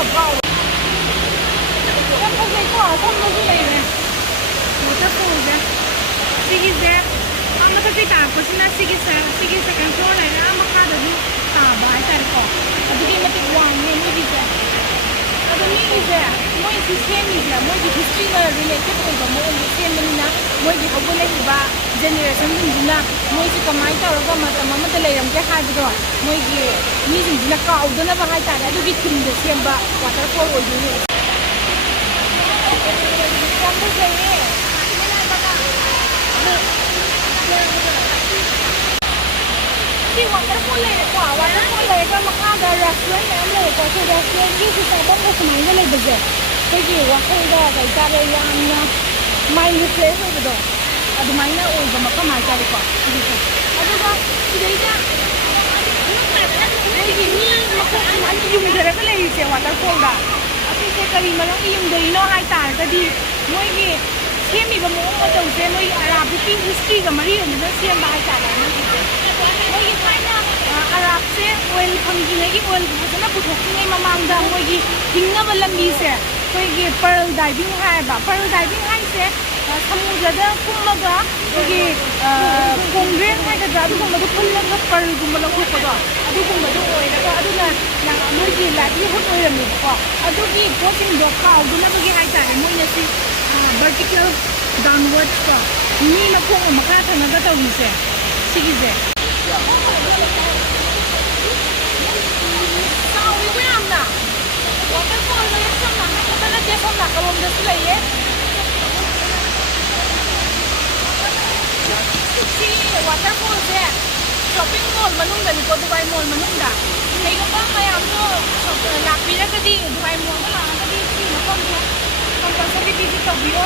가까워. 깜빡이 또 아까워서 내네. waterfall 제. 시기제. 아마 그때 다 보시나 시기세 컨트롤에 아마 카드도 다 봐야겠고. 어떻게 맞게 왕이 뭐지제. 아도 미기제. 뭐이 시스템이제. 뭐이 history가 related 오고 뭐이 시스템이나 뭐이 하고내가 generation 뭐이 그마이 따라가 맞다 레이람게 하이브도 뭐이 미진이나 까우드나 봐 하이타래 아두기 팀도 셈바 waterfall 오이니 이 waterfall 레이고 waterfall 레이가 막하다 restaurant 레이고 그 restaurant 이 시스템 고스마이 레이버제 거기 와서가 가이타래 양나 마이 플레이스 오거든 ꯑꯗꯨꯃꯥꯏꯅ ꯑꯣꯏꯕ ꯃꯐꯝ ꯍꯥꯏꯇꯥꯔꯦꯀꯣ ꯁꯤꯒꯤꯁꯦ ꯑꯗꯨꯒ ꯁꯤꯗꯩꯗ ꯑꯩꯒꯤ ꯃꯤ ꯃꯈꯜ ꯑꯗꯨꯃꯥꯏꯅ ꯌꯨꯡꯊꯔꯒ ꯂꯩꯔꯤꯁꯦ ꯋꯥꯇꯔꯐꯣꯜꯗ ꯑꯁꯤꯁꯦ ꯀꯔꯤ ꯃꯔꯝꯒꯤ ꯌꯨꯡꯊꯔꯤꯅꯣ ꯍꯥꯏꯇꯥꯔꯒꯗꯤ ꯃꯣꯏꯒꯤ ꯁꯦꯝꯃꯤꯕ ꯃꯑꯣꯡ ꯃꯇꯧꯁꯦ ꯃꯣꯏꯒꯤ ꯑꯔꯥꯕꯤꯛꯀꯤ ꯍꯤꯁꯇ꯭ꯔꯤꯒ ꯃꯔꯤ ꯂꯩꯅꯅ ꯁꯦꯝꯕ ꯍꯥꯏꯇꯥꯔꯦ ꯃꯣꯏꯒꯤꯁꯦ ꯃꯣꯏꯒꯤ ꯊꯥꯏꯅ ꯑꯔꯥꯕꯁꯦ ꯑꯣꯏꯜ ꯐꯪꯗ꯭ꯔꯤꯉꯩꯒꯤ ꯑꯣꯏꯜ ꯐꯖꯅ ꯄꯨꯊꯣꯛꯇ꯭ꯔꯤꯉꯩ ꯃꯃꯥꯡꯗ ꯃꯣꯏꯒꯤ ꯍꯤꯡꯅꯕ ꯂꯝꯕꯤꯁꯦ ꯑꯩꯈꯣꯏꯒꯤ ꯄꯔꯜ ꯗꯥꯏꯚꯤꯡ ꯍꯥꯏꯌꯦꯕ ꯄꯔꯜ ꯗꯥꯏꯚꯤꯡ ꯍꯥꯏꯁꯦ ꯁꯃꯨꯗ꯭ꯔꯗ ꯀꯨꯝꯃꯒ ꯑꯩꯈꯣꯏꯒꯤ ꯀꯣꯡꯒ꯭ꯔꯦꯟ ꯍꯥꯏꯒꯗ꯭ꯔꯥ ꯑꯗꯨꯒꯨꯝꯕꯗꯣ ꯈꯨꯜꯂꯒ ꯄꯔꯜꯒꯨꯝꯕ ꯂꯧꯊꯣꯛꯄꯗꯣ ꯑꯗꯨꯒꯨꯝꯕꯗꯣ ꯑꯣꯏꯔꯒ ꯑꯗꯨꯅ ꯃꯣꯏꯒꯤ ꯂꯥꯏꯚꯂꯤꯍꯨꯗ ꯑꯣꯏꯔꯝꯃꯦꯕꯀꯣ ꯑꯗꯨꯒꯤ ꯄꯣꯠꯁꯤꯡꯗꯣ ꯀꯥꯎꯗꯅꯕꯒꯤ ꯍꯥꯏꯇꯥꯔꯦ ꯃꯣꯏꯅ ꯁꯤ ꯚꯔꯇꯤꯀꯦꯜ ꯗꯥꯎꯟꯋꯥꯔꯗꯀꯣ ꯃꯤ ꯃꯈꯣꯡ ꯃꯈꯥ ꯊꯪꯉꯒ ꯇꯧꯔꯤꯁꯦ ꯁꯤꯒꯤꯁꯦ ꯆꯥꯎꯋꯤꯀꯣ ꯌꯥꯝꯅ waterfallꯁꯦ ꯁꯝꯅ ꯍꯥꯏꯔꯒ ꯅꯠꯇꯦ ꯁꯣꯝ ꯅꯥꯀꯜꯂꯣꯝꯗꯁꯨ ꯂꯩꯌꯦ ꯁꯤ waterfallꯁꯦ shopping mall ꯃꯅꯨꯡꯗꯅꯤꯀꯣ ꯗꯨꯕꯥꯏ ꯃꯣꯜ ꯃꯅꯨꯡꯗ ꯀꯩꯒꯨꯝꯕ ꯃꯌꯥꯝꯁꯨ ꯂꯥꯛꯄꯤꯔꯒꯗꯤ ꯗꯨꯕꯥꯏ ꯃꯣꯜꯗ ꯂꯥꯛꯑꯒꯗꯤ ꯁꯤ ꯃꯐꯝꯁꯦ ꯀꯝꯄꯜꯁꯔꯤ ꯚꯤꯖꯤꯠ ꯇꯧꯕꯤꯌꯣ